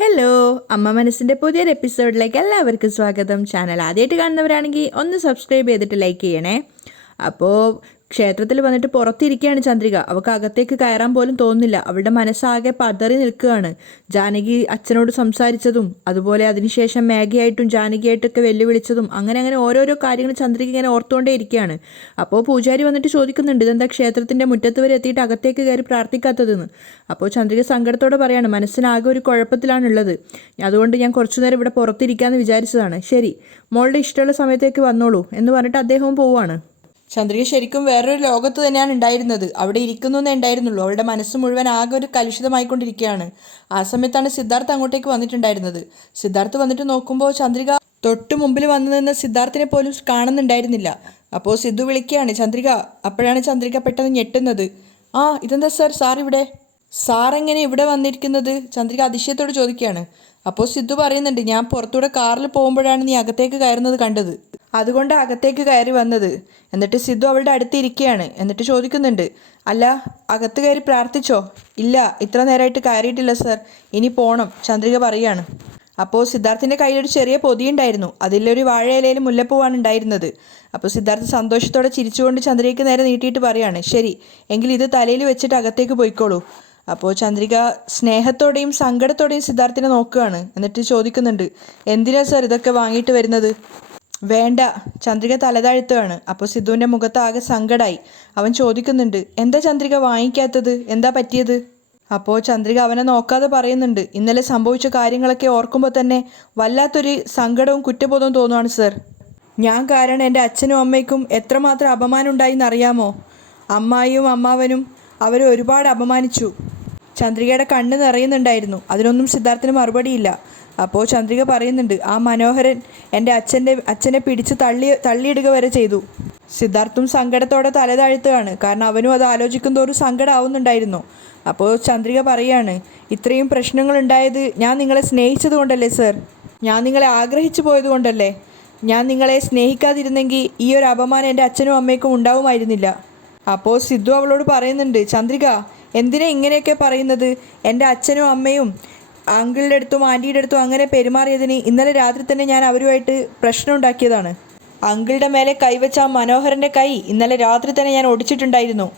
Hello, അമ്മ മനസ്സിൻ്റെ പുതിയൊരു എപ്പിസോഡിലേക്ക് എല്ലാവർക്കും സ്വാഗതം. ചാനൽ ആദ്യമായിട്ട് കാണുന്നവരാണെങ്കിൽ ഒന്ന് സബ്സ്ക്രൈബ് ചെയ്തിട്ട് ലൈക്ക് ചെയ്യണേ. അപ്പോൾ ക്ഷേത്രത്തിൽ വന്നിട്ട് പുറത്തിരിക്കുകയാണ് ചന്ദ്രിക. അവൾക്ക് അകത്തേക്ക് കയറാൻ പോലും തോന്നുന്നില്ല. അവളുടെ മനസ്സാകെ പതറി നിൽക്കുകയാണ്. ജാനകി അച്ഛനോട് സംസാരിച്ചതും അതുപോലെ അതിനുശേഷം മേഘയായിട്ടും ജാനകിയായിട്ടൊക്കെ വെല്ലുവിളിച്ചതും അങ്ങനെ ഓരോരോ കാര്യങ്ങൾ ചന്ദ്രിക ഇങ്ങനെ ഓർത്തുകൊണ്ടേ ഇരിക്കുകയാണ്. അപ്പോൾ പൂജാരി വന്നിട്ട് ചോദിക്കുന്നുണ്ട്, ഇതെന്താ ക്ഷേത്രത്തിൻ്റെ മുറ്റത്ത് വരെ എത്തിയിട്ട് അകത്തേക്ക് കയറി പ്രാർത്ഥിക്കാത്തതെന്ന്. അപ്പോൾ ചന്ദ്രിക സങ്കടത്തോടെ പറയാണ്, മനസ്സിനാകെ ഒരു കുഴപ്പത്തിലാണുള്ളത്, അതുകൊണ്ട് ഞാൻ കുറച്ചു നേരം ഇവിടെ പുറത്തിരിക്കാമെന്ന് വിചാരിച്ചതാണ്. ശരി, മോളുടെ ഇഷ്ടമുള്ള സമയത്തേക്ക് വന്നോളൂ എന്ന് പറഞ്ഞിട്ട് അദ്ദേഹവും പോവുകയാണ്. ചന്ദ്രിക ശരിക്കും വേറൊരു ലോകത്ത് തന്നെയാണ് ഉണ്ടായിരുന്നത്. അവിടെ ഇരിക്കുന്നേ ഉണ്ടായിരുന്നുള്ളൂ. അവളുടെ മനസ്സ് മുഴുവൻ ആകെ ഒരു കലുഷിതമായിക്കൊണ്ടിരിക്കുകയാണ്. ആ സമയത്താണ് സിദ്ധാർത്ഥ് അങ്ങോട്ടേക്ക് വന്നിട്ടുണ്ടായിരുന്നത്. സിദ്ധാർത്ഥ് വന്നിട്ട് നോക്കുമ്പോൾ ചന്ദ്രിക തൊട്ട് മുമ്പിൽ വന്നു നിന്ന് സിദ്ധാർത്ഥിനെ പോലും കാണുന്നുണ്ടായിരുന്നില്ല. അപ്പോൾ സിദ്ധു വിളിക്കുകയാണ്, ചന്ദ്രിക. അപ്പോഴാണ് ചന്ദ്രിക പെട്ടെന്ന് ഞെട്ടുന്നത്. ഇതെന്താ സാർ ഇവിടെ? സാർ എങ്ങനെ ഇവിടെ വന്നിരിക്കുന്നത്? ചന്ദ്രിക അതിശയത്തോട് ചോദിക്കുകയാണ്. അപ്പോൾ സിദ്ധു പറയുന്നുണ്ട്, ഞാൻ പുറത്തൂടെ കാറിൽ പോകുമ്പോഴാണ് നീ അകത്തേക്ക് കയറുന്നത് കണ്ടത്, അതുകൊണ്ട് അകത്തേക്ക് കയറി വന്നത്. എന്നിട്ട് സിദ്ധു അവളുടെ അടുത്ത് ഇരിക്കുകയാണ്. എന്നിട്ട് ചോദിക്കുന്നുണ്ട്, അല്ല അകത്ത് കയറി പ്രാർത്ഥിച്ചോ? ഇല്ല, ഇത്ര നേരമായിട്ട് കയറിയിട്ടില്ല സാർ, ഇനി പോകണം, ചന്ദ്രിക പറയുകയാണ്. അപ്പോൾ സിദ്ധാർത്ഥിൻ്റെ കയ്യിലൊരു ചെറിയ പൊതിയുണ്ടായിരുന്നു. അതിലൊരു വാഴയിലയിൽ മുല്ലപ്പൂവാണ് ഉണ്ടായിരുന്നത്. അപ്പോൾ സിദ്ധാർത്ഥ് സന്തോഷത്തോടെ ചിരിച്ചുകൊണ്ട് ചന്ദ്രികയ്ക്ക് നേരെ നീട്ടിയിട്ട് പറയാണ്, ശരി എങ്കിൽ ഇത് തലയിൽ വെച്ചിട്ട് അകത്തേക്ക് പോയിക്കോളൂ. അപ്പോൾ ചന്ദ്രിക സ്നേഹത്തോടെയും സങ്കടത്തോടെയും സിദ്ധാർത്ഥിനെ നോക്കുകയാണ്. എന്നിട്ട് ചോദിക്കുന്നുണ്ട്, എന്തിനാ സാർ ഇതൊക്കെ വാങ്ങിയിട്ട് വരുന്നത്? വേണ്ട, ചന്ദ്രിക തലതാഴ്ത്തുകയാണ്. അപ്പോൾ സിദ്ധുവിൻ്റെ മുഖത്ത് ആകെ സങ്കടമായി. അവൻ ചോദിക്കുന്നുണ്ട്, എന്താ ചന്ദ്രിക വാങ്ങിക്കാത്തത്, എന്താ പറ്റിയത്? അപ്പോൾ ചന്ദ്രിക അവനെ നോക്കാതെ പറയുന്നുണ്ട്, ഇന്നലെ സംഭവിച്ച കാര്യങ്ങളൊക്കെ ഓർക്കുമ്പോൾ തന്നെ വല്ലാത്തൊരു സങ്കടവും കുറ്റബോധവും തോന്നുവാണ് സർ. ഞാൻ കാരണം എൻ്റെ അച്ഛനും അമ്മയ്ക്കും എത്രമാത്രം അപമാനം ഉണ്ടായിന്നറിയാമോ? അമ്മായിയും അമ്മാവനും അവരെ ഒരുപാട് അപമാനിച്ചു. ചന്ദ്രികയുടെ കണ്ണ് നിറയുന്നുണ്ടായിരുന്നു. അതിനൊന്നും സിദ്ധാർത്ഥിന് മറുപടിയില്ല. അപ്പോൾ ചന്ദ്രിക പറയുന്നുണ്ട്, ആ മനോഹരൻ എൻ്റെ അച്ഛനെ പിടിച്ച് തള്ളിയിടുക വരെ ചെയ്തു. സിദ്ധാർത്ഥും സങ്കടത്തോടെ തലതാഴ്ത്തുകയാണ്. കാരണം അവനും അത് ആലോചിക്കും തോറും സങ്കടമാവുന്നുണ്ടായിരുന്നു. അപ്പോൾ ചന്ദ്രിക പറയാണ്, ഇത്രയും പ്രശ്നങ്ങളുണ്ടായത് ഞാൻ നിങ്ങളെ സ്നേഹിച്ചത് കൊണ്ടല്ലേ സർ? ഞാൻ നിങ്ങളെ ആഗ്രഹിച്ചു പോയത് കൊണ്ടല്ലേ? ഞാൻ നിങ്ങളെ സ്നേഹിക്കാതിരുന്നെങ്കിൽ ഈ ഒരു അപമാനം എൻ്റെ അച്ഛനും അമ്മയ്ക്കും ഉണ്ടാവുമായിരുന്നില്ല. അപ്പോൾ സിദ്ധു അവളോട് പറയുന്നുണ്ട്, ചന്ദ്രിക എന്തിനാ ഇങ്ങനെയൊക്കെ പറയുന്നത്? എൻ്റെ അച്ഛനും അമ്മയും അങ്കിളുടെ അടുത്തും ആൻറ്റിയുടെ അടുത്തും അങ്ങനെ പെരുമാറിയതിന് ഇന്നലെ രാത്രി തന്നെ ഞാൻ അവരുമായിട്ട് പ്രശ്നം ഉണ്ടാക്കിയതാണ്. അങ്കിളുടെ മേലെ കൈവച്ച ആ മനോഹരൻ്റെ കൈ ഇന്നലെ രാത്രി തന്നെ ഞാൻ ഒടിച്ചിട്ടുണ്ടായിരുന്നു.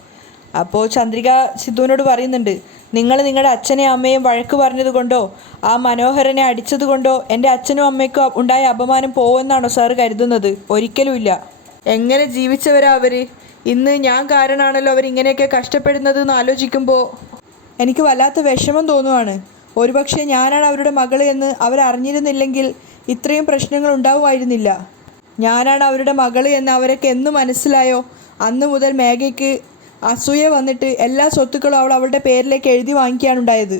അപ്പോൾ ചന്ദ്രിക സിദ്ധുവിനോട് പറയുന്നുണ്ട്, നിങ്ങൾ നിങ്ങളുടെ അച്ഛനെയും അമ്മയും വഴക്ക് പറഞ്ഞതുകൊണ്ടോ ആ മനോഹരനെ അടിച്ചതുകൊണ്ടോ എൻ്റെ അച്ഛനും അമ്മയ്ക്കും ഉണ്ടായ അപമാനം പോവെന്നാണോ സാറ് കരുതുന്നത്? ഒരിക്കലുമില്ല. എങ്ങനെ ജീവിച്ചവരാ അവർ? ഇന്ന് ഞാൻ കാരണമാണല്ലോ അവരിങ്ങനെയൊക്കെ കഷ്ടപ്പെടുന്നത് എന്ന് ആലോചിക്കുമ്പോൾ എനിക്ക് വല്ലാത്ത വിഷമം തോന്നുവാണ്. ഒരുപക്ഷെ ഞാനാണ് അവരുടെ മകൾ എന്ന് അവരറിഞ്ഞിരുന്നില്ലെങ്കിൽ ഇത്രയും പ്രശ്നങ്ങൾ ഉണ്ടാവുമായിരുന്നില്ല. ഞാനാണ് അവരുടെ മകൾ എന്ന് അവരൊക്കെ എന്ന് മനസ്സിലായോ അന്ന് മുതൽ മേഘയ്ക്ക് അസൂയ വന്നിട്ട് എല്ലാ സ്വത്തുക്കളും അവളുടെ പേരിലേക്ക് എഴുതി വാങ്ങിക്കാനുണ്ടായത്.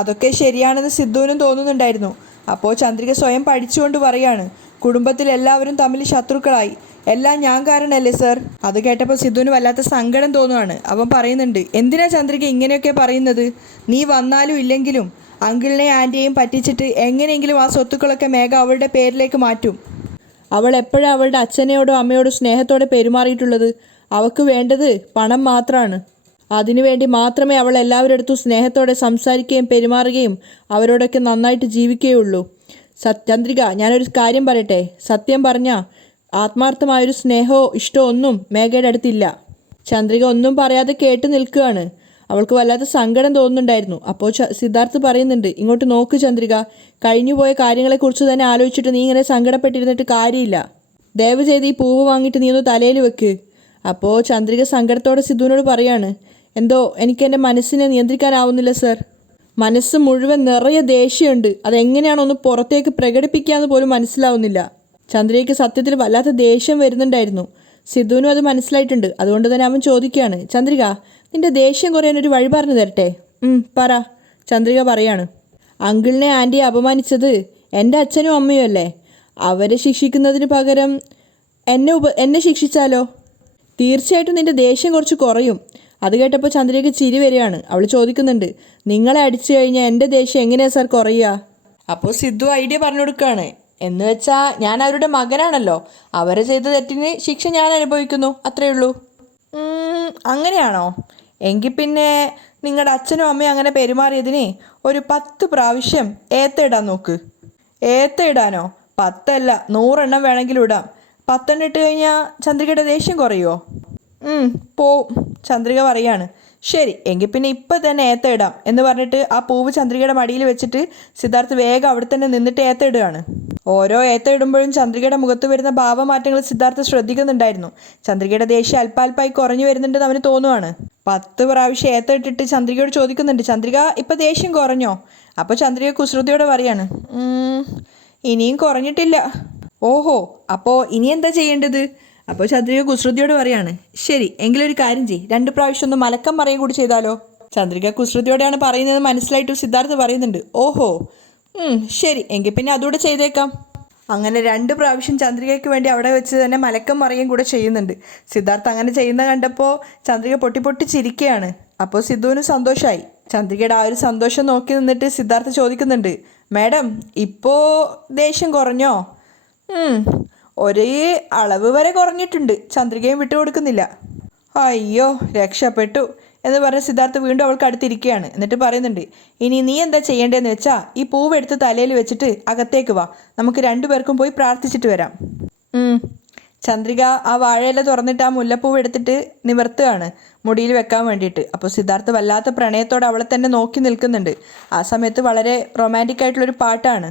അതൊക്കെ ശരിയാണെന്ന് സിദ്ധുവിനും തോന്നുന്നുണ്ടായിരുന്നു. അപ്പോൾ ചന്ദ്രിക സ്വയം പഠിച്ചുകൊണ്ട് പറയാണ്, കുടുംബത്തിൽ എല്ലാവരും തമ്മിൽ ശത്രുക്കളായി, എല്ലാം ഞാൻ കാരണമല്ലേ സർ? അത് കേട്ടപ്പോൾ സിദ്ധുവിന് വല്ലാത്ത സങ്കടം തോന്നുവാണ്. അവൻ പറയുന്നുണ്ട്, എന്തിനാ ചന്ദ്രിക ഇങ്ങനെയൊക്കെ പറയുന്നത്? നീ വന്നാലും ഇല്ലെങ്കിലും അങ്കിളിനെയും ആൻറ്റിയെയും പറ്റിച്ചിട്ട് എങ്ങനെയെങ്കിലും ആ സ്വത്തുക്കളൊക്കെ മേഘ അവളുടെ പേരിലേക്ക് മാറ്റും. അവൾ എപ്പോഴാണ് അവളുടെ അച്ഛനോടോ അമ്മയോടോ സ്നേഹത്തോടെ പെരുമാറിയിട്ടുള്ളത്? അവൾക്ക് വേണ്ടത് പണം മാത്രമാണ്. അതിനുവേണ്ടി മാത്രമേ അവൾ എല്ലാവരുടെ അടുത്തും സ്നേഹത്തോടെ സംസാരിക്കുകയും പെരുമാറുകയും അവരോടൊക്കെ നന്നായിട്ട് ജീവിക്കുകയുള്ളൂ. ചന്ദ്രിക, ഞാനൊരു കാര്യം പറയട്ടെ, സത്യം പറഞ്ഞാൽ ആത്മാർത്ഥമായൊരു സ്നേഹമോ ഇഷ്ടമോ ഒന്നും മേഘയുടെ അടുത്തില്ല. ചന്ദ്രിക ഒന്നും പറയാതെ കേട്ട് നിൽക്കുകയാണ്. അവൾക്ക് വല്ലാത്ത സങ്കടം തോന്നുന്നുണ്ടായിരുന്നു. അപ്പോൾ സിദ്ധാർത്ഥ് പറയുന്നുണ്ട്, ഇങ്ങോട്ട് നോക്ക് ചന്ദ്രിക, കഴിഞ്ഞുപോയ കാര്യങ്ങളെക്കുറിച്ച് തന്നെ ആലോചിച്ചിട്ട് നീ ഇങ്ങനെ സങ്കടപ്പെട്ടിരുന്നിട്ട് കാര്യമില്ല. ദയവ് ചെയ്ത് ഈ പൂവ് വാങ്ങിയിട്ട് നീ ഒന്ന് തലയിൽ വെക്ക്. അപ്പോൾ ചന്ദ്രിക സങ്കടത്തോടെ സിദ്ധുവിനോട് പറയാണ്, എന്തോ എനിക്ക് എൻ്റെ മനസ്സിനെ നിയന്ത്രിക്കാനാവുന്നില്ല സർ. മനസ്സ് മുഴുവൻ നിറയെ ദേഷ്യമുണ്ട്. അതെങ്ങനെയാണോ ഒന്ന് പുറത്തേക്ക് പ്രകടിപ്പിക്കാമെന്ന് പോലും മനസ്സിലാവുന്നില്ല. ചന്ദ്രികയ്ക്ക് സത്യത്തിൽ വല്ലാത്ത ദേഷ്യം വരുന്നുണ്ടായിരുന്നു. സിദ്ധുവിനും അത് മനസ്സിലായിട്ടുണ്ട്. അതുകൊണ്ട് തന്നെ അവൻ ചോദിക്കുകയാണ്, ചന്ദ്രിക നിന്റെ ദേഷ്യം കുറയാനൊരു വഴി പറഞ്ഞു തരട്ടെ? പറ, ചന്ദ്രിക പറയാണ്. അങ്കിളിനെ ആൻറ്റിയെ അപമാനിച്ചത് എൻ്റെ അച്ഛനും അമ്മയും അല്ലേ? അവരെ ശിക്ഷിക്കുന്നതിന് പകരം എന്നെ ശിക്ഷിച്ചാലോ? തീർച്ചയായിട്ടും നിന്റെ ദേഷ്യം കുറച്ച് കുറയും. അത് കേട്ടപ്പോൾ ചന്ദ്രികയ്ക്ക് ചിരി വരികയാണ്. അവൾ ചോദിക്കുന്നുണ്ട്, നിങ്ങളെ അടിച്ചു കഴിഞ്ഞാൽ എൻ്റെ ദേഷ്യം എങ്ങനെയാണ് സാർ കുറയുക? അപ്പോൾ സിദ്ധു ഐഡിയ പറഞ്ഞു കൊടുക്കുകയാണ്, എന്ന് വെച്ചാൽ ഞാൻ അവരുടെ മകനാണല്ലോ, അവരെ ചെയ്ത തെറ്റിന് ശിക്ഷ ഞാൻ അനുഭവിക്കുന്നു, അത്രയേ ഉള്ളൂ. അങ്ങനെയാണോ? എങ്കിൽ പിന്നെ നിങ്ങളുടെ അച്ഛനും അമ്മയും അങ്ങനെ പെരുമാറിയതിനെ ഒരു 10 പ്രാവശ്യം ഏത്തയിടാൻ നോക്ക്. ഏത്തയിടാനോ? 10 അല്ല 100 വേണമെങ്കിലും ഇടാം. 10 ഇട്ട് കഴിഞ്ഞാൽ ചന്ദ്രികയുടെ ദേഷ്യം കുറയുമോ? പോവും, ചന്ദ്രിക പറയാണ്. ശരി, എങ്കിൽ പിന്നെ ഇപ്പം തന്നെ ഏത്ത ഇടാം എന്ന് പറഞ്ഞിട്ട് ആ പൂവ് ചന്ദ്രികയുടെ മടിയിൽ വെച്ചിട്ട് സിദ്ധാർത്ഥ് വേഗം അവിടെ തന്നെ നിന്നിട്ട് ഏത്ത ഇടുകയാണ്. ഓരോ ഏത്ത ഇടുമ്പോഴും ചന്ദ്രികയുടെ മുഖത്ത് വരുന്ന ഭാവമാറ്റങ്ങൾ സിദ്ധാർത്ഥ് ശ്രദ്ധിക്കുന്നുണ്ടായിരുന്നു. ചന്ദ്രികയുടെ ദേഷ്യം അല്പാൽപ്പായി കുറഞ്ഞു വരുന്നുണ്ടെന്ന് അവന് തോന്നുവാണ്. 10 പ്രാവശ്യം ഏത്ത ഇട്ടിട്ട് ചന്ദ്രികയോട് ചോദിക്കുന്നുണ്ട്, ചന്ദ്രിക ഇപ്പം ദേഷ്യം കുറഞ്ഞോ? അപ്പോൾ ചന്ദ്രിക കുസൃതിയോടെ പറയാണ്, ഇനിയും കുറഞ്ഞിട്ടില്ല. ഓഹോ, അപ്പോൾ ഇനി എന്താ ചെയ്യേണ്ടത്? അപ്പോൾ ചന്ദ്രിക കുസൃതിയോട് പറയാണ്, ശരി എങ്കിലൊരു കാര്യം ചെയ്യ്, 2 പ്രാവശ്യം ഒന്ന് മലക്കം പറയുക കൂടി ചെയ്താലോ? ചന്ദ്രിക കുസൃതിയോടെയാണ് പറയുന്നത് മനസ്സിലായിട്ട് സിദ്ധാർത്ഥ് പറയുന്നുണ്ട്. ഓഹോ, ശരി എങ്കിൽ പിന്നെ അതുകൂടെ ചെയ്തേക്കാം. അങ്ങനെ 2 പ്രാവശ്യം ചന്ദ്രികയ്ക്ക് വേണ്ടി അവിടെ വെച്ച് തന്നെ മലക്കം പറയുകയും കൂടെ ചെയ്യുന്നുണ്ട്. സിദ്ധാർത്ഥ് അങ്ങനെ ചെയ്യുന്ന കണ്ടപ്പോൾ ചന്ദ്രിക പൊട്ടി ചിരിക്കുകയാണ്. അപ്പോൾ സിദ്ധുവിന് സന്തോഷമായി. ചന്ദ്രികയുടെ ആ ഒരു സന്തോഷം നോക്കി നിന്നിട്ട് സിദ്ധാർത്ഥ് ചോദിക്കുന്നുണ്ട്, മാഡം ഇപ്പോൾ ദേഷ്യം കുറഞ്ഞോ? ഒരേ അളവ് വരെ കുറഞ്ഞിട്ടുണ്ട്. ചന്ദ്രികയും വിട്ടുകൊടുക്കുന്നില്ല. അയ്യോ രക്ഷപ്പെട്ടു എന്ന് പറഞ്ഞ് സിദ്ധാർത്ഥ് വീണ്ടും അവൾക്ക് അടുത്തിരിക്കുകയാണ്. എന്നിട്ട് പറയുന്നുണ്ട്, ഇനി നീ എന്താ ചെയ്യേണ്ടതെന്ന് വെച്ചാൽ ഈ പൂവെടുത്ത് തലയിൽ വെച്ചിട്ട് അകത്തേക്ക് വാ, നമുക്ക് 2 പേർക്കും പോയി പ്രാർത്ഥിച്ചിട്ട് വരാം. ചന്ദ്രിക ആ വാഴയില തുറന്നിട്ട് ആ മുല്ലപ്പൂവ് എടുത്തിട്ട് നിവർത്തുകയാണ് മുടിയിൽ വെക്കാൻ വേണ്ടിയിട്ട്. അപ്പോൾ സിദ്ധാർത്ഥ് വല്ലാത്ത പ്രണയത്തോടെ അവളെ തന്നെ നോക്കി നിൽക്കുന്നുണ്ട്. ആ സമയത്ത് വളരെ റൊമാൻറ്റിക് ആയിട്ടുള്ളൊരു പാട്ടാണ്.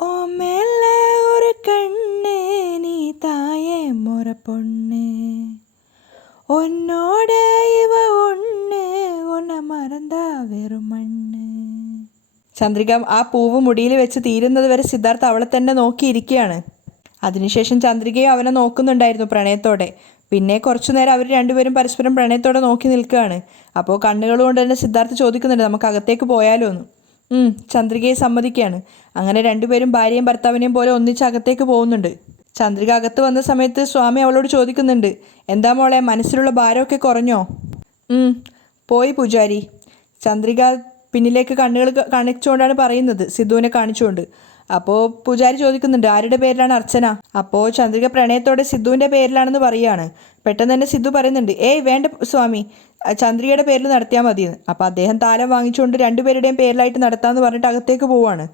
ഓ മേലെ ഒരു കണ്ണ് നീ തായേ മുറ പൊണ്ണ് ഒന്നോട് ഇവ ഒന്ന് ഒന്ന മറന്താ വെറും മണ്ണ്. ചന്ദ്രിക ആ പൂവ് മുടിയിൽ വെച്ച് തീരുന്നത് വരെ സിദ്ധാർത്ഥ് അവളെ തന്നെ നോക്കിയിരിക്കുകയാണ്. അതിനുശേഷം ചന്ദ്രികയും അവനെ നോക്കുന്നുണ്ടായിരുന്നു പ്രണയത്തോടെ. പിന്നെ കുറച്ചു നേരം അവർ രണ്ടുപേരും പരസ്പരം പ്രണയത്തോടെ നോക്കി നിൽക്കുകയാണ്. അപ്പോൾ കണ്ണുകൾ കൊണ്ട് തന്നെ സിദ്ധാർത്ഥ് ചോദിക്കുന്നുണ്ട്, നമുക്ക് അകത്തേക്ക് പോയാലോ എന്ന്. ചന്ദ്രികയെ സമ്മതിക്കുകയാണ്. അങ്ങനെ രണ്ടുപേരും ഭാര്യയും ഭർത്താവിനെയും പോലെ ഒന്നിച്ച് അകത്തേക്ക് പോകുന്നുണ്ട്. ചന്ദ്രിക അകത്ത് വന്ന സമയത്ത് സ്വാമി അവളോട് ചോദിക്കുന്നുണ്ട്, എന്താ മോളെ മനസ്സിലുള്ള ഭാരമൊക്കെ കുറഞ്ഞോ? പോയി പൂജാരി. ചന്ദ്രിക പിന്നിലേക്ക് കണ്ണുകൾ കാണിച്ചുകൊണ്ടാണ് പറയുന്നത്, സിദ്ധുവിനെ കാണിച്ചുകൊണ്ട്. അപ്പോൾ പൂജാരി ചോദിക്കുന്നുണ്ട്, ആരുടെ പേരിലാണ് അർച്ചന? അപ്പോൾ ചന്ദ്രിക പ്രണയത്തോടെ സിദ്ധുവിൻ്റെ പേരിലാണെന്ന് പറയുകയാണ്. പെട്ടെന്ന് തന്നെ സിദ്ധു പറയുന്നുണ്ട്, ഏയ് വേണ്ട സ്വാമി, ചന്ദ്രികയുടെ പേരിൽ നടത്തിയാൽ മതിയെന്ന്. അപ്പോൾ അദ്ദേഹം താലം വാങ്ങിച്ചുകൊണ്ട് രണ്ടുപേരുടെയും പേരിലായിട്ട് നടത്താമെന്ന് പറഞ്ഞിട്ട് അകത്തേക്ക് പോവാണ്.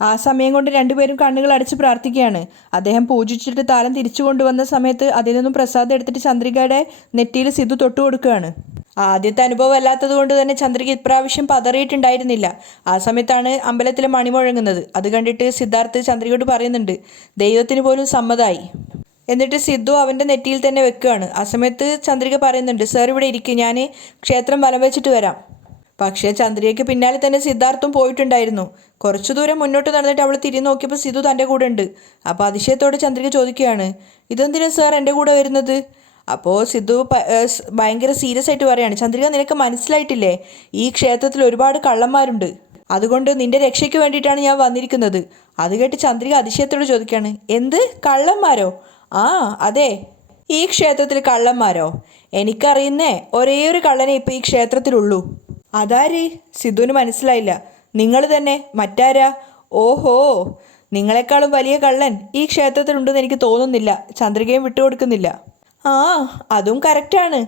ആ സമയം കൊണ്ട് രണ്ടുപേരും കണ്ണുകൾ അടച്ച് പ്രാർത്ഥിക്കുകയാണ്. അദ്ദേഹം പൂജിച്ചിട്ട് താലം തിരിച്ചു കൊണ്ടുവന്ന സമയത്ത് അതിൽ നിന്നും പ്രസാദം എടുത്തിട്ട് ചന്ദ്രികയുടെ നെറ്റിയിൽ സിദ്ധു തൊട്ടു കൊടുക്കുകയാണ്. ആദ്യത്തെ അനുഭവം അല്ലാത്തത് കൊണ്ട് തന്നെ ചന്ദ്രിക ഇപ്രാവശ്യം പതറിയിട്ടുണ്ടായിരുന്നില്ല. ആ സമയത്താണ് അമ്പലത്തിലെ മണി മുഴങ്ങുന്നത്. അത് കണ്ടിട്ട് സിദ്ധാർത്ഥ് ചന്ദ്രികയോട് പറയുന്നുണ്ട്, ദൈവത്തിന് പോലും സമ്മതമായി. എന്നിട്ട് സിദ്ധു അവൻ്റെ നെറ്റിയിൽ തന്നെ വെക്കുകയാണ്. ആ സമയത്ത് ചന്ദ്രിക പറയുന്നുണ്ട്, സാർ ഇവിടെ ഇരിക്കും, ഞാൻ ക്ഷേത്രം വലം വെച്ചിട്ട് വരാം. പക്ഷേ ചന്ദ്രികയ്ക്ക് പിന്നാലെ തന്നെ സിദ്ധാർത്ഥും പോയിട്ടുണ്ടായിരുന്നു. കുറച്ചു ദൂരം മുന്നോട്ട് നടന്നിട്ട് അവൾ തിരിഞ്ഞു നോക്കിയപ്പോൾ സിദ്ധു തൻ്റെ കൂടെ ഉണ്ട്. അപ്പോൾ അതിശയത്തോടെ ചന്ദ്രിക ചോദിക്കുകയാണ്, ഇതെന്തിനാ സാർ എൻ്റെ കൂടെ വരുന്നത്? അപ്പോൾ സിദ്ധു ഭയങ്കര സീരിയസ് ആയിട്ട് പറയുകയാണ്, ചന്ദ്രിക നിനക്ക് മനസ്സിലായിട്ടില്ലേ, ഈ ക്ഷേത്രത്തിൽ ഒരുപാട് കള്ളന്മാരുണ്ട്, അതുകൊണ്ട് നിന്റെ രക്ഷയ്ക്ക് വേണ്ടിയിട്ടാണ് ഞാൻ വന്നിരിക്കുന്നത്. അത് കേട്ട് ചന്ദ്രിക അതിശയത്തോട് ചോദിക്കുകയാണ്, എന്ത് കള്ളന്മാരോ? ആ അതെ, ഈ ക്ഷേത്രത്തിൽ കള്ളന്മാരോ? എനിക്കറിയുന്നേ ഒരേ ഒരു കള്ളനെ ഇപ്പോൾ ഈ ക്ഷേത്രത്തിലുള്ളൂ. അതാര്? സിദ്ധുവിന് മനസ്സിലായില്ല. നിങ്ങൾ തന്നെ, മറ്റാരാ? ഓഹോ, നിങ്ങളെക്കാളും വലിയ കള്ളൻ ഈ ക്ഷേത്രത്തിലുണ്ടെന്ന് എനിക്ക് തോന്നുന്നില്ല. ചന്ദ്രികയും വിട്ടുകൊടുക്കുന്നില്ല. ആ അതും കറക്റ്റാണ്.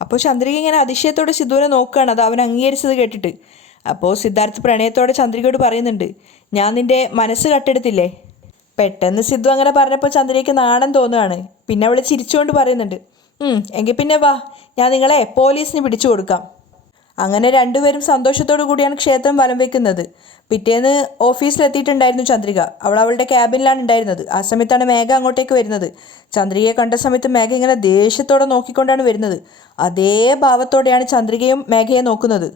അപ്പോൾ ചന്ദ്രിക ഇങ്ങനെ അതിശയത്തോടെ സിദ്ധുവിനെ നോക്കുകയാണ്, അത് അവൻ അംഗീകരിച്ചത് കേട്ടിട്ട്. അപ്പോൾ സിദ്ധാർത്ഥ് പ്രണയത്തോടെ ചന്ദ്രികയോട് പറയുന്നുണ്ട്, ഞാൻ നിൻ്റെ മനസ്സ് കട്ടെടുത്തില്ലേ? പെട്ടെന്ന് സിദ്ധു അങ്ങനെ പറഞ്ഞപ്പോൾ ചന്ദ്രികയ്ക്ക് നാണം തോന്നുകയാണ്. പിന്നെ അവൾ ചിരിച്ചുകൊണ്ട് പറയുന്നുണ്ട്, എങ്കിൽ പിന്നെ വാ, ഞാൻ നിങ്ങളെ പോലീസിന് പിടിച്ചു കൊടുക്കാം. അങ്ങനെ രണ്ടുപേരും സന്തോഷത്തോടു കൂടിയാണ് ക്ഷേത്രം വലം വയ്ക്കുന്നത്. പിറ്റേന്ന് ഓഫീസിലെത്തിയിട്ടുണ്ടായിരുന്നു ചന്ദ്രിക. അവളുടെ ക്യാബിനിലാണ് ഉണ്ടായിരുന്നത്. ആ സമയത്താണ് മേഘ അങ്ങോട്ടേക്ക് വരുന്നത്. ചന്ദ്രികയെ കണ്ട സമയത്ത് മേഘ ഇങ്ങനെ ദേഷ്യത്തോടെ നോക്കിക്കൊണ്ടാണ് വരുന്നത്. അതേ ഭാവത്തോടെയാണ് ചന്ദ്രികയും മേഘയെ നോക്കുന്നത്.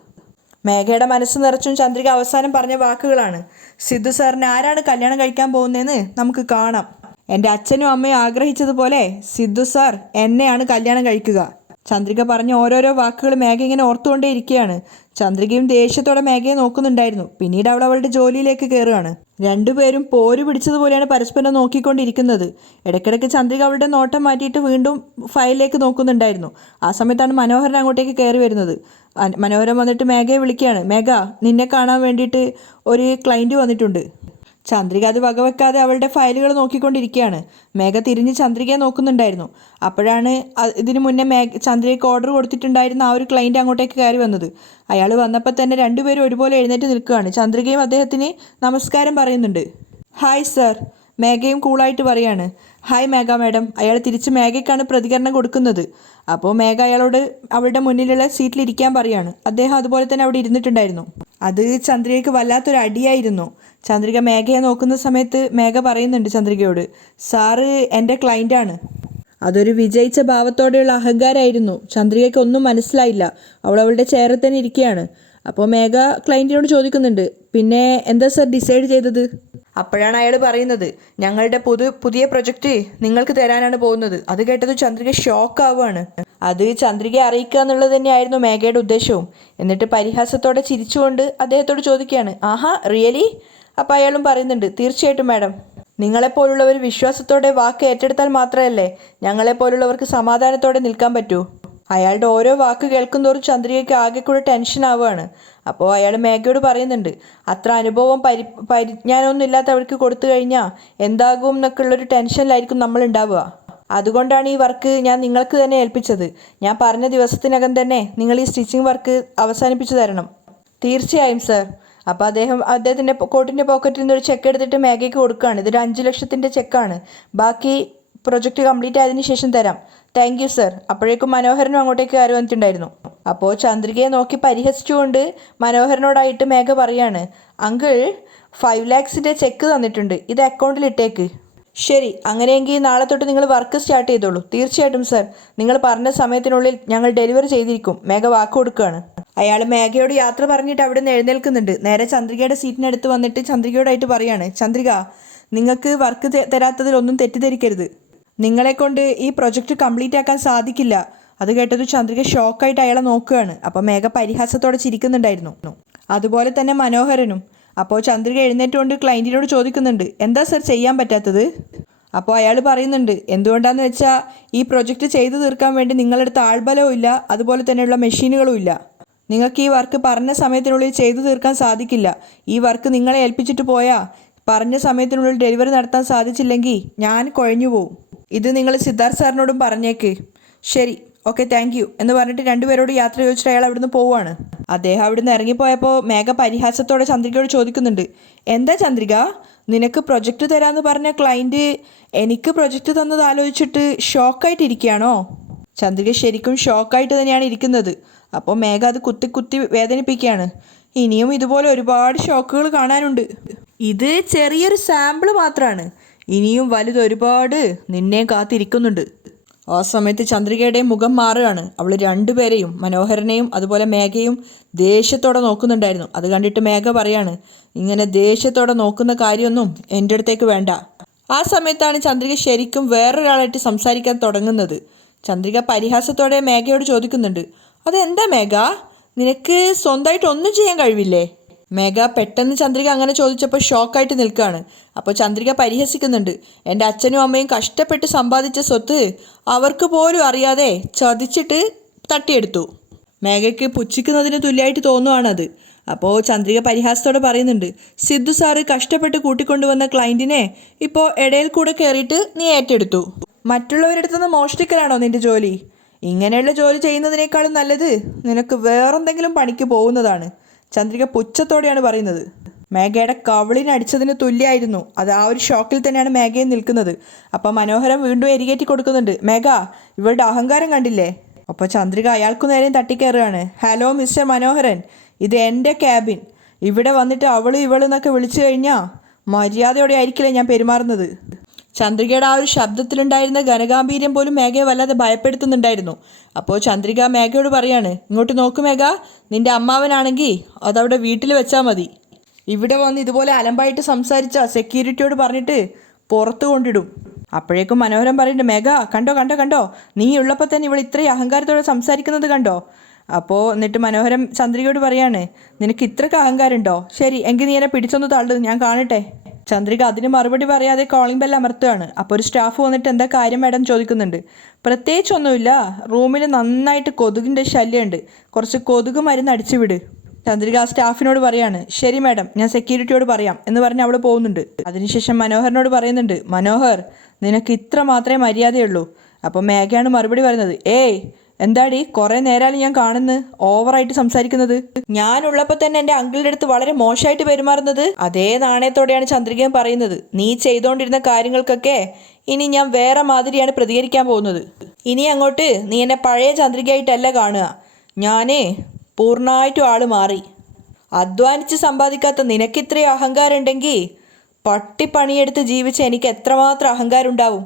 മേഘയുടെ മനസ്സ് നിറച്ചും ചന്ദ്രിക അവസാനം പറഞ്ഞ വാക്കുകളാണ്, സിദ്ധു സാറിന് ആരാണ് കല്യാണം കഴിക്കാൻ പോകുന്നതെന്ന് നമുക്ക് കാണാം. എൻ്റെ അച്ഛനും അമ്മയും ആഗ്രഹിച്ചതുപോലെ സിദ്ധു സാർ എന്നെയാണ് കല്യാണം കഴിക്കുക. ചന്ദ്രിക പറഞ്ഞ ഓരോരോ വാക്കുകൾ മേഘ ഇങ്ങനെ ഓർത്തുകൊണ്ടേ ഇരിക്കുകയാണ്. ചന്ദ്രികയും ദേഷ്യത്തോടെ മേഘയെ നോക്കുന്നുണ്ടായിരുന്നു. പിന്നീട് അവളുടെ ജോലിയിലേക്ക് കയറുകയാണ്. രണ്ടുപേരും പോര് പിടിച്ചതുപോലെയാണ് പരസ്പരം നോക്കിക്കൊണ്ടിരിക്കുന്നത്. ഇടയ്ക്കിടയ്ക്ക് ചന്ദ്രിക അവളുടെ നോട്ടം മാറ്റിയിട്ട് വീണ്ടും ഫയലിലേക്ക് നോക്കുന്നുണ്ടായിരുന്നു. ആ സമയത്താണ് മനോഹരൻ അങ്ങോട്ടേക്ക് കയറി വരുന്നത്. മനോഹരൻ വന്നിട്ട് മേഘയെ വിളിക്കുകയാണ്, മേഘ നിന്നെ കാണാൻ വേണ്ടിയിട്ട് ഒരു ക്ലയൻറ്റ് വന്നിട്ടുണ്ട്. ചന്ദ്രിക അത് വകവെക്കാതെ അവളുടെ ഫയലുകൾ നോക്കിക്കൊണ്ടിരിക്കുകയാണ്. മേഘ തിരിഞ്ഞ് ചന്ദ്രികയെ നോക്കുന്നുണ്ടായിരുന്നു. അപ്പോഴാണ് ഇതിനു മുന്നേ ചന്ദ്രികയ്ക്ക് ഓർഡർ കൊടുത്തിട്ടുണ്ടായിരുന്ന ആ ഒരു ക്ലയൻറ്റ് അങ്ങോട്ടേക്ക് കയറി വന്നത്. അയാൾ വന്നപ്പോൾ തന്നെ രണ്ടുപേരും ഒരുപോലെ എഴുന്നേറ്റ് നിൽക്കുകയാണ്. ചന്ദ്രികയും അദ്ദേഹത്തിന് നമസ്കാരം പറയുന്നുണ്ട്. ഹായ് സർ, മേഘയും കൂളായിട്ട് പറയാണ്. ഹായ് മേഘ മാഡം. അയാൾ തിരിച്ച് മേഘയ്ക്കാണ് പ്രതികരണം കൊടുക്കുന്നത്. അപ്പോൾ മേഘ അയാളോട് അവളുടെ മുന്നിലുള്ള സീറ്റിലിരിക്കാൻ പറയാണ്. അദ്ദേഹം അതുപോലെ തന്നെ അവിടെ ഇരുന്നിട്ടുണ്ടായിരുന്നു. അത് ചന്ദ്രികയ്ക്ക് വല്ലാത്തൊരു അടിയായിരുന്നു. ചന്ദ്രിക മേഘയെ നോക്കുന്ന സമയത്ത് മേഘ പറയുന്നുണ്ട് ചന്ദ്രികയോട്, സാറ് എൻ്റെ ക്ലയൻ്റാണ്. അതൊരു വിജയിച്ച ഭാവത്തോടെയുള്ള അഹങ്കാരമായിരുന്നു. ചന്ദ്രികയ്ക്ക് ഒന്നും മനസ്സിലായില്ല. അവളുടെ ചെയറിൽ തന്നെ ഇരിക്കുകയാണ്. അപ്പോൾ മേഘ ക്ലയൻറ്റിനോട് ചോദിക്കുന്നുണ്ട്, പിന്നെ എന്താ സർ ഡിസൈഡ് ചെയ്തത്? അപ്പോഴാണ് അയാൾ പറയുന്നത്, ഞങ്ങളുടെ പുതിയ പ്രൊജക്റ്റ് നിങ്ങൾക്ക് തരാനാണ് പോകുന്നത്. അത് കേട്ടത് ചന്ദ്രിക ഷോക്ക് ആവുകയാണ്. അത് ചന്ദ്രികയെ അറിയിക്കുക എന്നുള്ളത് തന്നെയായിരുന്നു മേഘയുടെ ഉദ്ദേശവും. എന്നിട്ട് പരിഹാസത്തോടെ ചിരിച്ചുകൊണ്ട് അദ്ദേഹത്തോട് ചോദിക്കുകയാണ്, ആഹാ റിയലി? അപ്പോൾ അയാളും പറയുന്നുണ്ട്, തീർച്ചയായിട്ടും മാഡം. നിങ്ങളെപ്പോലുള്ളവർ വിശ്വാസത്തോടെ വാക്ക് ഏറ്റെടുത്താൽ മാത്രമല്ലേ ഞങ്ങളെപ്പോലുള്ളവർക്ക് സമാധാനത്തോടെ നിൽക്കാൻ പറ്റൂ. അയാളുടെ ഓരോ വാക്ക് കേൾക്കുന്തോറും ചന്ദ്രികയ്ക്ക് ആകെ കൂടെ ടെൻഷൻ ആവുകയാണ്. അപ്പോൾ അയാൾ മേഘയോട് പറയുന്നുണ്ട്, അത്ര അനുഭവം പരിജ്ഞാനമൊന്നും ഇല്ലാത്തവർക്ക് കൊടുത്തു കഴിഞ്ഞാൽ എന്താകും എന്നൊക്കെ ഉള്ളൊരു ടെൻഷനിലായിരിക്കും നമ്മൾ ഉണ്ടാവുക. അതുകൊണ്ടാണ് ഈ വർക്ക് ഞാൻ നിങ്ങൾക്ക് തന്നെ ഏൽപ്പിച്ചത്. ഞാൻ പറഞ്ഞ ദിവസത്തിനകം തന്നെ നിങ്ങൾ ഈ സ്റ്റിച്ചിങ് വർക്ക് അവസാനിപ്പിച്ചു തരണം. തീർച്ചയായും സർ. അപ്പോൾ അദ്ദേഹത്തിൻ്റെ കോട്ടിൻ്റെ പോക്കറ്റിൽ നിന്ന് ഒരു ചെക്ക് എടുത്തിട്ട് മേഘയ്ക്ക് കൊടുക്കുകയാണ്. ഇതൊരു 5 ലക്ഷത്തിൻ്റെ ചെക്കാണ്. ബാക്കി പ്രൊജക്റ്റ് കംപ്ലീറ്റ് ആയതിനു ശേഷം തരാം. Thank you sir. അപ്പോഴേക്കും മനോഹരനും അങ്ങോട്ടേക്ക് കയറി വന്നിട്ടുണ്ടായിരുന്നു. അപ്പോൾ ചന്ദ്രികയെ നോക്കി പരിഹസിച്ചുകൊണ്ട് മനോഹരനോടായിട്ട് മേഘ പറയാണ്, അങ്കിൾ 5 ലാക്സിൻ്റെ ചെക്ക് തന്നിട്ടുണ്ട്, ഇത് അക്കൗണ്ടിൽ ഇട്ടേക്ക്. ശരി, അങ്ങനെയെങ്കിൽ നാളെ തൊട്ട് നിങ്ങൾ വർക്ക് സ്റ്റാർട്ട് ചെയ്തോളൂ. തീർച്ചയായിട്ടും സർ, നിങ്ങൾ പറഞ്ഞ സമയത്തിനുള്ളിൽ ഞങ്ങൾ ഡെലിവറി ചെയ്തിരിക്കും. മേഘ വാക്ക് കൊടുക്കുകയാണ്. അയാൾ മേഘയോട് യാത്ര പറഞ്ഞിട്ട് അവിടെ നിന്ന് എഴുന്നേൽക്കുന്നുണ്ട്. നേരെ ചന്ദ്രികയുടെ സീറ്റിനടുത്ത് വന്നിട്ട് ചന്ദ്രികയോടായിട്ട് പറയാണ്, ചന്ദ്രിക, നിങ്ങൾക്ക് വർക്ക് തരാത്തതിലൊന്നും തെറ്റിദ്ധരിക്കരുത്. നിങ്ങളെക്കൊണ്ട് ഈ പ്രൊജക്റ്റ് കംപ്ലീറ്റ് ആക്കാൻ സാധിക്കില്ല. അത് കേട്ടത് ചന്ദ്രിക ഷോക്കായിട്ട് അയാളെ നോക്കുകയാണ്. അപ്പോൾ മേഘ പരിഹാസത്തോടെ ചിരിക്കുന്നുണ്ടായിരുന്നു. അതുപോലെ തന്നെ മനോഹരനും. അപ്പോൾ ചന്ദ്രിക എഴുന്നേറ്റുകൊണ്ട് ക്ലയൻറ്റിനോട് ചോദിക്കുന്നുണ്ട്, എന്താ സർ ചെയ്യാൻ പറ്റാത്തത്? അപ്പോൾ അയാൾ പറയുന്നുണ്ട്, എന്തുകൊണ്ടാണെന്ന് വെച്ചാൽ ഈ പ്രൊജക്റ്റ് ചെയ്തു തീർക്കാൻ വേണ്ടി നിങ്ങളടുത്ത് ആൾബലവും ഇല്ല, അതുപോലെ തന്നെയുള്ള മെഷീനുകളും ഇല്ല. നിങ്ങൾക്ക് ഈ വർക്ക് പറഞ്ഞ സമയത്തിനുള്ളിൽ ചെയ്തു തീർക്കാൻ സാധിക്കില്ല. ഈ വർക്ക് നിങ്ങളെ ഏൽപ്പിച്ചിട്ട് പോയാൽ പറഞ്ഞ സമയത്തിനുള്ളിൽ ഡെലിവറി നടത്താൻ സാധിച്ചില്ലെങ്കിൽ ഞാൻ കുഴഞ്ഞു പോവും. ഇത് നിങ്ങൾ സിദ്ധാർത്ഥ് സാറിനോടും പറഞ്ഞേക്ക്. ശരി, ഓക്കെ, താങ്ക് യു എന്ന് പറഞ്ഞിട്ട് രണ്ടുപേരോട് യാത്ര ചോദിച്ചിട്ട് അയാൾ അവിടുന്ന് പോവുകയാണ്. അദ്ദേഹം അവിടുന്ന് ഇറങ്ങിപ്പോയപ്പോൾ മേഘ പരിഹാസത്തോടെ ചന്ദ്രികയോട് ചോദിക്കുന്നുണ്ട്, എന്താ ചന്ദ്രിക, നിനക്ക് പ്രൊജക്റ്റ് തരാമെന്ന് പറഞ്ഞ ക്ലയൻറ്റ് എനിക്ക് പ്രൊജക്റ്റ് തന്നത് ആലോചിച്ചിട്ട് ഷോക്കായിട്ടിരിക്കുകയാണോ? ചന്ദ്രിക ശരിക്കും ഷോക്കായിട്ട് തന്നെയാണ് ഇരിക്കുന്നത്. അപ്പോൾ മേഘ അത് കുത്തി കുത്തി വേദനിപ്പിക്കുകയാണ്. ഇനിയും ഇതുപോലെ ഒരുപാട് ഷോക്കുകൾ കാണാനുണ്ട്. ഇത് ചെറിയൊരു സാമ്പിൾ മാത്രമാണ്. ഇനിയും വലുതൊരുപാട് നിന്നെ കാത്തിരിക്കുന്നുണ്ട്. ആ സമയത്ത് ചന്ദ്രികയുടെ മുഖം മാറുകയാണ്. അവൾ രണ്ടുപേരെയും, മനോഹരനെയും അതുപോലെ മേഘയും ദേഷ്യത്തോടെ നോക്കുന്നുണ്ടായിരുന്നു. അത് കണ്ടിട്ട് മേഘ പറയാണ്, ഇങ്ങനെ ദേഷ്യത്തോടെ നോക്കുന്ന കാര്യമൊന്നും എൻ്റെ അടുത്തേക്ക് വേണ്ട. ആ സമയത്താണ് ചന്ദ്രിക ശരിക്കും വേറൊരാളായിട്ട് സംസാരിക്കാൻ തുടങ്ങുന്നത്. ചന്ദ്രിക പരിഹാസത്തോടെ മേഘയോട് ചോദിക്കുന്നുണ്ട്, അതെന്താ മേഘ, നിനക്ക് സ്വന്തമായിട്ട് ഒന്നും ചെയ്യാൻ കഴിവില്ലേ? മേഘ പെട്ടെന്ന് ചന്ദ്രിക അങ്ങനെ ചോദിച്ചപ്പോൾ ഷോക്കായിട്ട് നിൽക്കുകയാണ്. അപ്പോൾ ചന്ദ്രിക പരിഹസിക്കുന്നുണ്ട്, എൻ്റെ അച്ഛനും അമ്മയും കഷ്ടപ്പെട്ട് സമ്പാദിച്ച സ്വത്ത് അവർക്ക് പോലും അറിയാതെ ചതിച്ചിട്ട് തട്ടിയെടുത്തു. മേഘയ്ക്ക് പുച്ഛിക്കുന്നതിന് തുല്യമായിട്ട് തോന്നുവാണത്. അപ്പോൾ ചന്ദ്രിക പരിഹാസത്തോടെ പറയുന്നുണ്ട്, സിദ്ധു സാറ് കഷ്ടപ്പെട്ട് കൂട്ടിക്കൊണ്ടുവന്ന ക്ലയൻറ്റിനെ ഇപ്പോൾ ഇടയിൽ കൂടെ കയറിയിട്ട് നീ ഏറ്റെടുത്തു. മറ്റുള്ളവരെടുത്തുനിന്ന് മോഷ്ടിക്കലാണോ നിൻ്റെ ജോലി? ഇങ്ങനെയുള്ള ജോലി ചെയ്യുന്നതിനേക്കാളും നല്ലത് നിനക്ക് വേറെന്തെങ്കിലും പണിക്ക് പോകുന്നതാണ്. ചന്ദ്രിക പുച്ഛത്തോടെയാണ് പറയുന്നത്. മേഘയുടെ കവിളിനടിച്ചതിന് തുല്യമായിരുന്നു. അത് ആ ഒരു ഷോക്കിൽ തന്നെയാണ് മേഘയും നിൽക്കുന്നത്. അപ്പോൾ മനോഹരൻ വീണ്ടും എരികേറ്റി കൊടുക്കുന്നുണ്ട്, മേഘ, ഇവളുടെ അഹങ്കാരം കണ്ടില്ലേ? അപ്പോൾ ചന്ദ്രിക അയാൾക്കു നേരെയും തട്ടിക്കയറുകയാണ്. ഹലോ മിസ്റ്റർ മനോഹരൻ, ഇത് എൻ്റെ ക്യാബിൻ. ഇവിടെ വന്നിട്ട് ഇവളെന്നൊക്കെ വിളിച്ചു കഴിഞ്ഞാൽ മര്യാദയോടെ ആയിരിക്കില്ലേ ഞാൻ പെരുമാറുന്നത്. ചന്ദ്രികയുടെ ആ ഒരു ശബ്ദത്തിലുണ്ടായിരുന്ന ഘനഗാംഭീര്യം പോലും മേഘയെ വല്ലാതെ ഭയപ്പെടുത്തുന്നുണ്ടായിരുന്നു. അപ്പോൾ ചന്ദ്രിക മേഘയോട് പറയാണ്, ഇങ്ങോട്ട് നോക്ക് മേഘ, നിൻ്റെ അമ്മാവനാണെങ്കിൽ അതവിടെ വീട്ടിൽ വെച്ചാൽ മതി. ഇവിടെ വന്ന് ഇതുപോലെ അലമ്പായിട്ട് സംസാരിച്ച സെക്യൂരിറ്റിയോട് പറഞ്ഞിട്ട് പുറത്ത് കൊണ്ടിടും. അപ്പോഴേക്കും മനോഹരൻ പറയുന്നുണ്ട്, മേഘ, കണ്ടോ, നീ ഉള്ളപ്പോൾ തന്നെ ഇവൾ ഇത്രയും അഹങ്കാരത്തോടെ സംസാരിക്കുന്നത് കണ്ടോ? അപ്പോൾ എന്നിട്ട് മനോഹരൻ ചന്ദ്രികയോട് പറയാണ്, നിനക്ക് ഇത്രയ്ക്ക് അഹങ്കാരമുണ്ടോ? ശരി, എങ്കിൽ നീ എന്നെ പിടിച്ചൊന്ന് തള്ളു, ഞാൻ കാണട്ടെ. ചന്ദ്രിക അതിന് മറുപടി പറയാതെ കോളിംഗ് ബെൽ അമർത്തുകയാണ്. അപ്പോൾ ഒരു സ്റ്റാഫ് വന്നിട്ട് എന്താ കാര്യം മാഡം ചോദിക്കുന്നുണ്ട്. പ്രത്യേകിച്ചൊന്നുമില്ല, റൂമിൽ നന്നായിട്ട് കൊതുകിൻ്റെ ശല്യമുണ്ട്, കുറച്ച് കൊതുക് മരുന്ന് അടിച്ചു വിട്. ചന്ദ്രിക ആ സ്റ്റാഫിനോട് പറയാണ്, ശരി മാഡം, ഞാൻ സെക്യൂരിറ്റിയോട് പറയാം എന്ന് പറഞ്ഞ് അവൾ പോകുന്നുണ്ട്. അതിനുശേഷം മനോഹറിനോട് പറയുന്നുണ്ട്, മനോഹർ, നിനക്ക് ഇത്ര മാത്രമേ മര്യാദയുള്ളൂ. അപ്പോൾ മേഘയാണ് മറുപടി പറയുന്നത്, ഏയ് എന്താടി, കുറേ നേരമായി ഞാൻ കാണുന്നു ഓവറായിട്ട് സംസാരിക്കുന്നത്. ഞാനുള്ളപ്പോൾ തന്നെ എൻ്റെ അങ്കിളുടെ അടുത്ത് വളരെ മോശമായിട്ട് പെരുമാറുന്നത്. അതേ നാണയത്തോടെയാണ് ചന്ദ്രികയും പറയുന്നത്, നീ ചെയ്തുകൊണ്ടിരുന്ന കാര്യങ്ങൾക്കൊക്കെ ഇനി ഞാൻ വേറെ മാതിരിയാണ് പ്രതികരിക്കാൻ പോകുന്നത്. ഇനി അങ്ങോട്ട് നീ എന്നെ പഴയ ചന്ദ്രികയായിട്ടല്ല കാണുക. ഞാനേ പൂർണ്ണമായിട്ടും ആള് മാറി. അധ്വാനിച്ച് സമ്പാദിക്കാത്ത നിനക്കിത്രയും അഹങ്കാരം ഉണ്ടെങ്കിൽ പട്ടിപ്പണിയെടുത്ത് ജീവിച്ച എനിക്ക് എത്രമാത്രം അഹങ്കാരം ഉണ്ടാവും.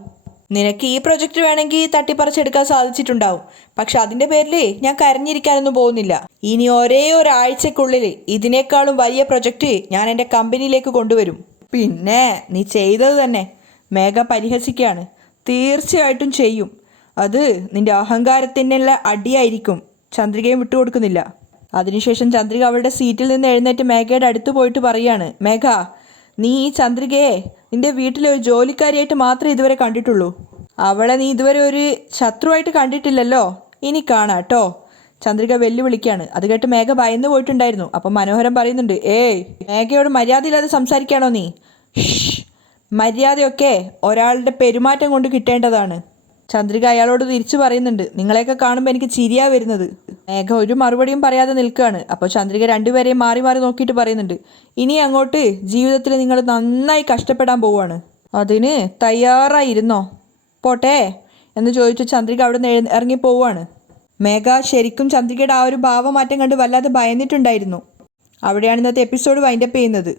നിനക്ക് ഈ പ്രൊജക്റ്റ് വേണമെങ്കിൽ തട്ടിപ്പറിച്ചെടുക്കാൻ സാധിച്ചിട്ടുണ്ടാവും. പക്ഷെ അതിൻ്റെ പേരിൽ ഞാൻ കരഞ്ഞിരിക്കാനൊന്നും പോകുന്നില്ല. ഇനി ഒരേ ഒരാഴ്ചക്കുള്ളിൽ ഇതിനേക്കാളും വലിയ പ്രൊജക്റ്റ് ഞാൻ എൻ്റെ കമ്പനിയിലേക്ക് കൊണ്ടുവരും. പിന്നെ നീ ചെയ്തത് തന്നെ. മേഘ പരിഹസിക്കുകയാണ്. തീർച്ചയായിട്ടും ചെയ്യും. അത് നിന്റെ അഹങ്കാരത്തിനുള്ള അടിയായിരിക്കും. ചന്ദ്രികയും വിട്ടുകൊടുക്കുന്നില്ല. അതിനുശേഷം ചന്ദ്രിക അവളുടെ സീറ്റിൽ നിന്ന് എഴുന്നേറ്റ് മേഘയുടെ അടുത്ത് പോയിട്ട് പറയാണ്, മേഘ, നീ ഈ ചന്ദ്രികയെ നിന്റെ വീട്ടിലെ ഒരു ജോലിക്കാരിയായിട്ട് മാത്രമേ ഇതുവരെ കണ്ടിട്ടുള്ളൂ. അവളെ നീ ഇതുവരെ ഒരു ശത്രുവായിട്ട് കണ്ടിട്ടില്ലല്ലോ. ഇനി കാണാട്ടോ. ചന്ദ്രിക വെല്ലുവിളിക്കുകയാണ്. അത് കേട്ട് മേഘ ഭയന്ന് പോയിട്ടുണ്ടായിരുന്നു. അപ്പം മനോഹരൻ പറയുന്നുണ്ട്, ഏയ്, മേഘയോട് മര്യാദയില്ലാതെ സംസാരിക്കുകയാണോ നീ? മര്യാദയൊക്കെ ഒരാളുടെ പെരുമാറ്റം കൊണ്ട് കിട്ടേണ്ടതാണ്. ചന്ദ്രിക അയാളോട് തിരിച്ചു പറയുന്നുണ്ട്, നിങ്ങളെയൊക്കെ കാണുമ്പോൾ എനിക്ക് ചിരിയാ വരുന്നത്. മേഘ ഒരു മറുപടിയും പറയാതെ നിൽക്കുകയാണ്. അപ്പോൾ ചന്ദ്രിക രണ്ടുപേരെയും മാറി മാറി നോക്കിയിട്ട് പറയുന്നുണ്ട്, ഇനി അങ്ങോട്ട് ജീവിതത്തിൽ നിങ്ങൾ നന്നായി കഷ്ടപ്പെടാൻ പോവുകയാണ്. അതിന് തയ്യാറായിരുന്നോ? പോട്ടെ എന്ന് ചോദിച്ചു ചന്ദ്രിക അവിടെ നിന്ന് ഇറങ്ങി പോവുകയാണ്. മേഘ ശരിക്കും ചന്ദ്രികയുടെ ആ ഒരു ഭാവമാറ്റം കണ്ട് വല്ലാതെ ഭയന്നിട്ടുണ്ടായിരുന്നു. അവിടെയാണ് ഇന്നത്തെ എപ്പിസോഡ് വൈൻഡപ്പ് ചെയ്യുന്നത്.